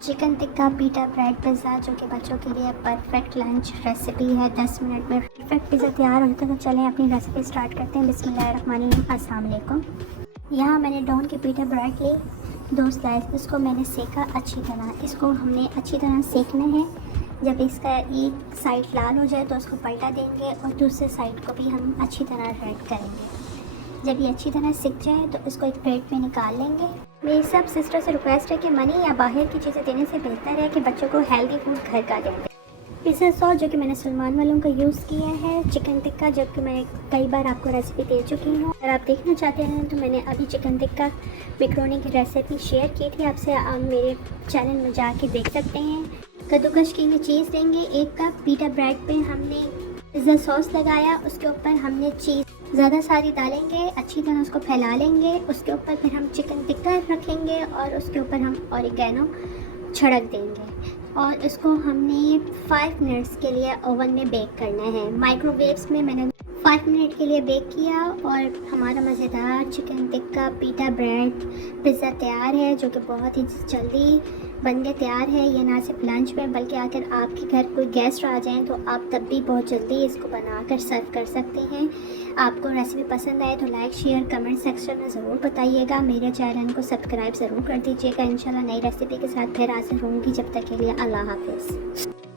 Chicken tikka पीटा bread pizza जो कि बच्चों के लिए परफेक्ट लंच रेसिपी है। 10 मिनट में परफेक्ट पिज़्ज़ा तैयार होता है। तो चलें अपनी रेसिपी स्टार्ट करते हैं। बिस्मिल्लाहिर्रहमानिर्रहीम। अस्सलाम वालेकुम। यहाँ मैंने डॉन के पीटा ब्रेड लिए 2 स्लाइस। इसको मैंने सेका अच्छी तरह। इसको हमने अच्छी तरह सेकना है। जब इसका एक साइड लाल हो जाए तो उसको पलटा देंगे और दूसरे साइड को भी हम अच्छी तरह रेड करेंगे। जब ये अच्छी तरह सिक जाए तो इसको एक प्लेट में निकाल लेंगे। मेरी सब सिस्टर से रिक्वेस्ट है कि मनी या बाहर की चीज़ें देने से बेहतर है कि बच्चों को हेल्दी फूड घर का दें। पिज़्ज़ा सॉस जो कि मैंने सलमान वालों का यूज़ किया है। चिकन टिक्का जो कि मैं कई बार आपको रेसिपी दे चुकी हूँ। अगर आप देखना चाहते हैं तो मैंने अभी चिकन टिक्का मैकरोनी की रेसिपी शेयर की थी आपसे। आप मेरे चैनल में जाके देख सकते हैं। कद्दूकश की हुई चीज़ देंगे 1 कप। पीटा ब्रेड पे हमने पिज़्ज़ा सॉस लगाया, उसके ऊपर हमने चीज़ ज़्यादा सारी डालेंगे, अच्छी तरह उसको फैला लेंगे। उसके ऊपर फिर हम चिकन टिक्का रखेंगे और उसके ऊपर हम ऑरिगेनो छिड़क देंगे और इसको हमने 5 मिनट्स के लिए ओवन में बेक करना है। माइक्रोवेव्स में मैंने 5 मिनट के लिए बेक किया और हमारा मज़ेदार चिकन टिक्का पीटा ब्रेड पिज़्ज़ा तैयार है, जो कि बहुत ही जल्दी बन के तैयार है। ये ना सिर्फ लंच में बल्कि अगर आपके घर कोई गेस्ट आ जाएं तो आप तब भी बहुत जल्दी इसको बनाकर सर्व कर सकते हैं। आपको रेसिपी पसंद आए तो लाइक शेयर कमेंट सेक्शन में ज़रूर बताइएगा। मेरे चैनल को सब्सक्राइब ज़रूर कर दीजिएगा। इंशाल्लाह नई रेसिपी के साथ फिर हाजिर होंगी। जब तक के लिए अल्लाह हाफिज़।